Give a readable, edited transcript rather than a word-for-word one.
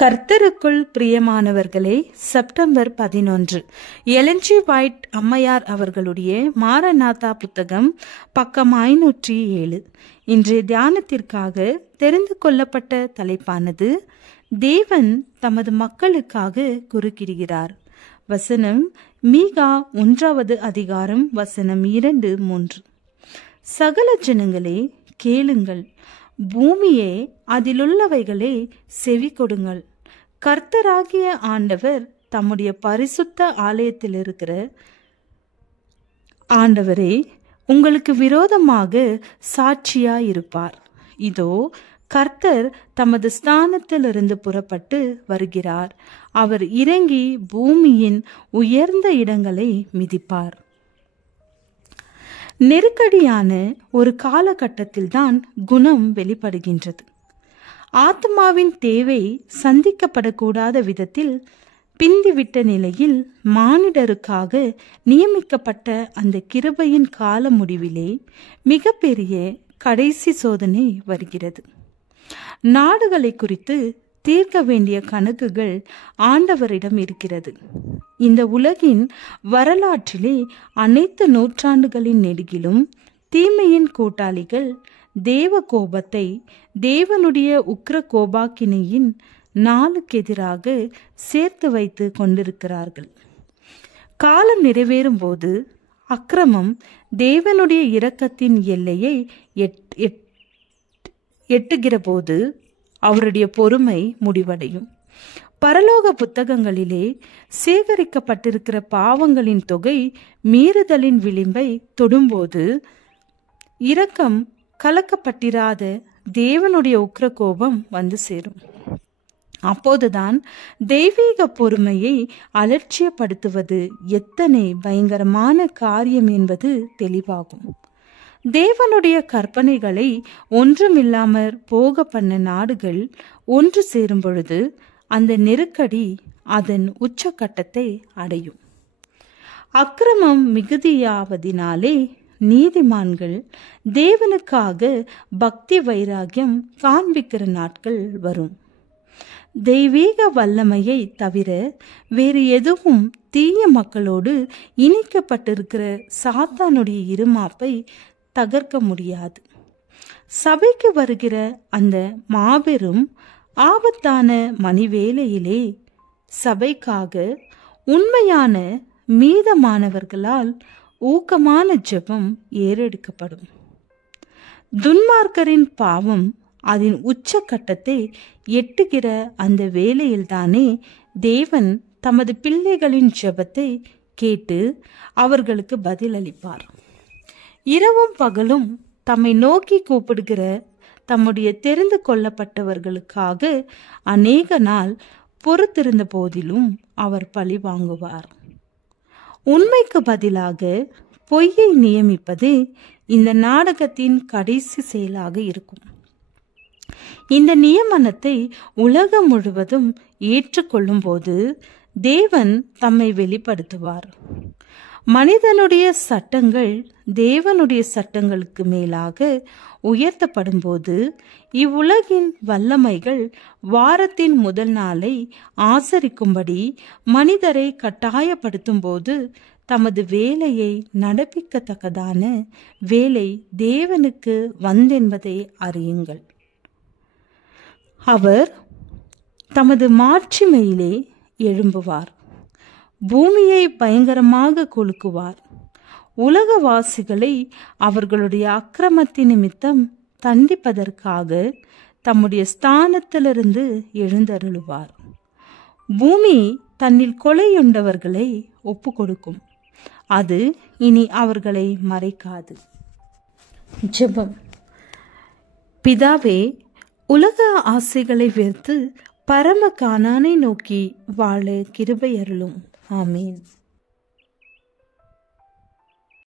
கர்த்தருக்குள் பிரியமானவர்களே, September 11 Elon G white அம்மையார் அவர்களுடைய மாரநாதா புத்தகம், பக்கம் 507. இன்றைய தியானத்திற்காக தெரிந்து கொள்ளப்பட்ட தலைப்பானது தேவன் தமது மக்களுக்காக குறுக்கிடுகிறார். வசனம் மீகா 1வது அதிகாரம் வசனம் 2, 3. சகல ஜனங்களே கேளுங்கள், பூமியே அதிலுள்ளவைகளே செவி கொடுங்கள். கர்த்தராகிய ஆண்டவர் தம்முடைய பரிசுத்த ஆலயத்தில் இருக்கிற ஆண்டவரே உங்களுக்கு விரோதமாக சாட்சியாயிருப்பார். இதோ கர்த்தர் தமது ஸ்தானத்திலிருந்து புறப்பட்டு வருகிறார். அவர் இறங்கி பூமியின் உயர்ந்த இடங்களை மிதிப்பார். நெருக்கடியான ஒரு காலகட்டத்தில்தான் குணம் வெளிப்படுகின்றது. ஆத்மாவின் தேவை சந்திக்கப்படக்கூடாத விதத்தில் பிந்திவிட்ட நிலையில் மானிடருக்காக நியமிக்கப்பட்ட அந்த கிருபையின் கால முடிவிலே மிகப்பெரிய கடைசி சோதனை வருகிறது. நாடுகளை குறித்து தீர்க்க வேண்டிய கணக்குகள் ஆண்டவரிடம் இருக்கிறது. இந்த உலகின் வரலாற்றிலே அனைத்து நூற்றாண்டுகளின் நெடுகிலும் தீமையின் கூட்டாளிகள் தேவ கோபத்தை தேவனுடைய உக்கிர கோபாக்கினையின் நாளுக்கு எதிராக சேர்த்து வைத்து கொண்டிருக்கிறார்கள். காலம் நிறைவேறும் போது அக்கிரமம் தேவனுடைய இரக்கத்தின் எல்லையை எட்டுகிற போது அவருடைய பொறுமை முடிவடையும். பரலோக புத்தகங்களிலே சேகரிக்கப்பட்டிருக்கிற பாவங்களின் தொகை மீறுதலின் விளிம்பை தொடும்போது இரக்கம் கலக்கப்பட்டிராத தேவனுடைய உக்கிர கோபம் வந்து சேரும். அப்போதுதான் தெய்வீக பொறுமையை அலட்சியப்படுத்துவது எத்தனை பயங்கரமான காரியம் என்பது தெளிவாகும். தேவனுடைய கற்பனைகளை ஒன்றுமில்லாமற் போக பண்ண நாடுகள் ஒன்று சேரும் பொழுது அந்த நெருக்கடி அதன் உச்சக்கட்டத்தை அடையும். அக்கிரமம் மிகுதியாவதினாலே நீதிமான்கள் தேவனுக்காக பக்தி வைராகியம் காண்பிக்கிற நாட்கள் வரும். தெய்வீக வல்லமையை தவிர வேறு எதுவும் தீய மக்களோடு இணைக்கப்பட்டிருக்கிற சாத்தானுடைய இருமாப்பை தகர்க்க முடியாது. சபைக்கு வருகிற அந்த மாபெரும் ஆபத்தான மணிவேளையிலே சபைக்காக உண்மையான மீதமானவர்களால் ஊக்கமான ஜெபம் ஏறெடுக்கப்படும். துன்மார்க்கரின் பாவம் அதன் உச்சக்கட்டத்தை எட்டுகிற அந்த வேளையில்தானே தேவன் தமது பிள்ளைகளின் ஜெபத்தை கேட்டு அவர்களுக்கு பதிலளிப்பார். இரவும் பகலும் தம்மை நோக்கி கூப்பிடுகிற தம்முடைய தெரிந்து கொள்ளப்பட்டவர்களுக்காக அநேக நாள் பொறுத்திருந்த போதிலும் அவர் பழி வாங்குவார். உண்மைக்கு பதிலாக பொய்யை நியமிப்பது இந்த நாடகத்தின் கடைசி செயலாக இருக்கும். இந்த நியமனத்தை உலகம் முழுவதும் ஏற்றுக்கொள்ளும் போது தேவன் தம்மை வெளிப்படுத்துவார். மனிதனுடைய சட்டங்கள் தேவனுடைய சட்டங்களுக்கு மேலாக உயர்த்தப்படும் போது இவ்வுலகின் வல்லமைகள் வாரத்தின் முதல் நாளை ஆசரிக்கும்படி மனிதரை கட்டாயப்படுத்தும் போது தமது வேலையை நடப்பிக்கத்தக்கதான வேலை தேவனுக்கு வந்தென்பதை அறியுங்கள். அவர் தமது மாட்சிமையிலே எழும்புவார், பூமியை பயங்கரமாக குலுக்குவார். உலகவாசிகளை அவர்களுடைய அக்கிரமத்தின் நிமித்தம் தண்டிப்பதற்காக தம்முடைய ஸ்தானத்திலிருந்து எழுந்தருளுவார். பூமி தன்னில் கொலையுண்டவர்களை ஒப்பு கொடுக்கும், அது இனி அவர்களை மறைக்காது. ஜெபம். பிதாவே, உலக ஆசைகளை வெறுத்து பரம கானானை நோக்கி வாழ கிருபை அருளும். ஆமீன்.